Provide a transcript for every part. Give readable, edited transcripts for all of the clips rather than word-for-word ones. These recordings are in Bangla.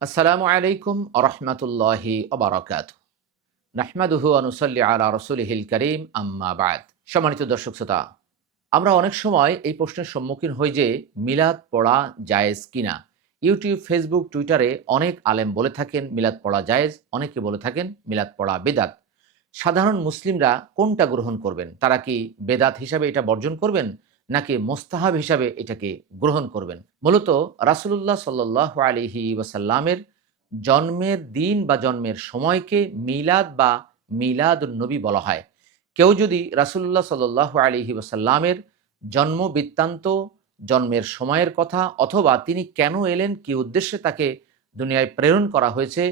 আসসালামু আলাইকুম আরহামাতুল্লাহি ওবারাকাতুহু। নাহমাদুহু ওয়া নুসাল্লি আলা রাসূলিহিল কারীম, আম্মা বা'দ। সম্মানিত দর্শক শ্রোতা, আমরা অনেক সময় এই প্রশ্নের সম্মুখীন হই যে মিলাদ পড়া জায়েজ কিনা। ইউটিউব, ফেসবুক, টুইটারে অনেক আলেম বলে থাকেন মিলাদ পড়া জায়েজ, অনেকে বলে থাকেন মিলাদ পড়া বেদাত। সাধারণ মুসলিমরা কোনটা গ্রহণ করবেন? তারা কি বেদাত হিসাবে এটা বর্জন করবেন, নাকি মোস্তাহাব হিসাবে এটাকে গ্রহণ করবেন? মূলত রাসূলুল্লাহ সাল্লাল্লাহু আলাইহি ওয়াসাল্লামের জন্মের দিন বা জন্মের সময়কে মিলাদ বা মিলাদুন নবী বলা হয়। কেউ যদি রাসূলুল্লাহ সাল্লাল্লাহু আলাইহি ওয়াসাল্লামের জন্ম বৃত্তান্ত, জন্মের সময়ের কথা, অথবা তিনি কেন এলেন, কি উদ্দেশ্যে তাকে দুনিয়ায় প্রেরণ করা হয়েছে,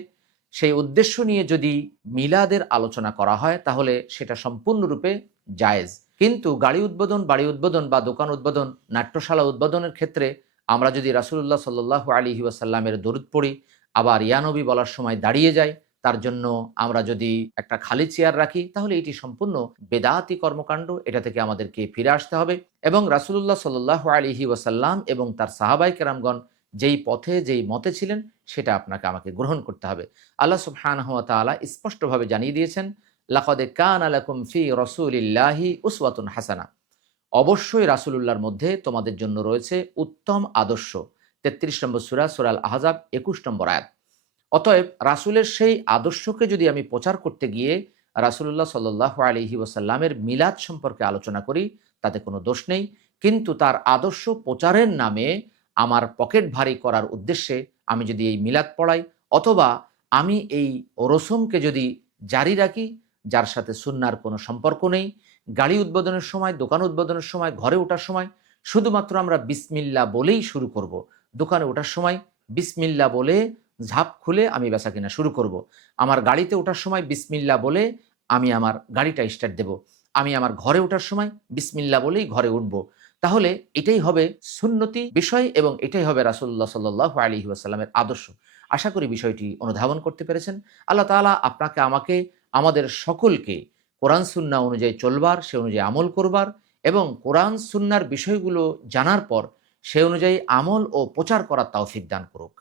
সেই উদ্দেশ্য নিয়ে যদি মিলাদের আলোচনা করা হয়, তাহলে সেটা সম্পূর্ণরূপে জায়েজ। কিন্তু গাড়ি উদ্বোধন, বাড়ি উদ্বোধন বা দোকান উদ্বোধন, নাট্যশালা উদ্বোধনের ক্ষেত্রে আমরা যদি রাসূলুল্লাহ সাল্লাল্লাহু আলাইহি ওয়াসাল্লামের দরুদ পড়ি, আবার ইয়া নবী বলার সময় দাঁড়িয়ে যাই, তার জন্য আমরা যদি একটা খালি চেয়ার রাখি, তাহলে এটি সম্পূর্ণ বেদাতি কর্মকাণ্ড। এটা থেকে আমাদেরকে ফিরে আসতে হবে এবং রাসূলুল্লাহ সাল্লাল্লাহু আলাইহি ওয়াসাল্লাম এবং তার সাহাবায়ে কেরামগণ যেই পথে, যেই মতে ছিলেন, সেটা আপনাকে আমাকে গ্রহণ করতে হবে। আল্লাহ সুবহানাহু ওয়া তাআলা স্পষ্টভাবে জানিয়ে দিয়েছেন, লাকাদ কানা লাকুম ফি রাসূলিল্লাহি উসওয়াতুন হাসানাহ। অবশ্যই রাসূলুল্লাহর মধ্যে তোমাদের জন্য রয়েছে উত্তম আদর্শ। ৩৩ নম্বর সূরা, সূরা আল আহজাব ২১ নম্বর আয়াত। অতএব রাসূলের সেই আদর্শকে যদি আমি প্রচার করতে গিয়ে রাসূলুল্লাহ সাল্লাল্লাহু আলাইহি ওয়াসাল্লামের মিলাদ সম্পর্কে আলোচনা করি, তাতে কোনো দোষ নেই। কিন্তু তার আদর্শ প্রচারের নামে আমার পকেট ভারী করার উদ্দেশ্যে আমি যদি এই মিলাদ পড়াই, অথবা আমি এই রসুমকে যদি জারি রাখি, যার সাথে সুন্নাহর কোনো সম্পর্ক নেই, গাড়ি উদ্বোধনের সময়, দোকান উদ্বোধনের সময়, ঘরে ওঠার সময় শুধুমাত্র আমরা বিসমিল্লাহ বলেই শুরু করব। দোকানে ওঠার সময় বিসমিল্লাহ বলে ঝাঁপ খুলে আমি বেচাকেনা শুরু করব। আমার গাড়িতে ওঠার সময় বিসমিল্লাহ বলে আমি আমার গাড়িটা স্টার্ট দেব। আমি আমার ঘরে ওঠার সময় বিসমিল্লাহ বলেই ঘরে উঠব। তাহলে এটাই হবে সুন্নতি বিষয় এবং এটাই হবে রাসূলুল্লাহ সাল্লাল্লাহু আলাইহি ওয়াসাল্লামের আদর্শ। আশা করি বিষয়টি অনুধাবন করতে পেরেছেন। আল্লাহ তাআলা আপনাকে, আমাকে, আমাদের সকলকে কোরআন সুন্নাহ অনুযায়ী চলবার, সে অনুযায়ী আমল করবার এবং কোরআন সুন্নাহর বিষয়গুলো জানার পর সে অনুযায়ী আমল ও প্রচার করার তৌফিক দান করুক।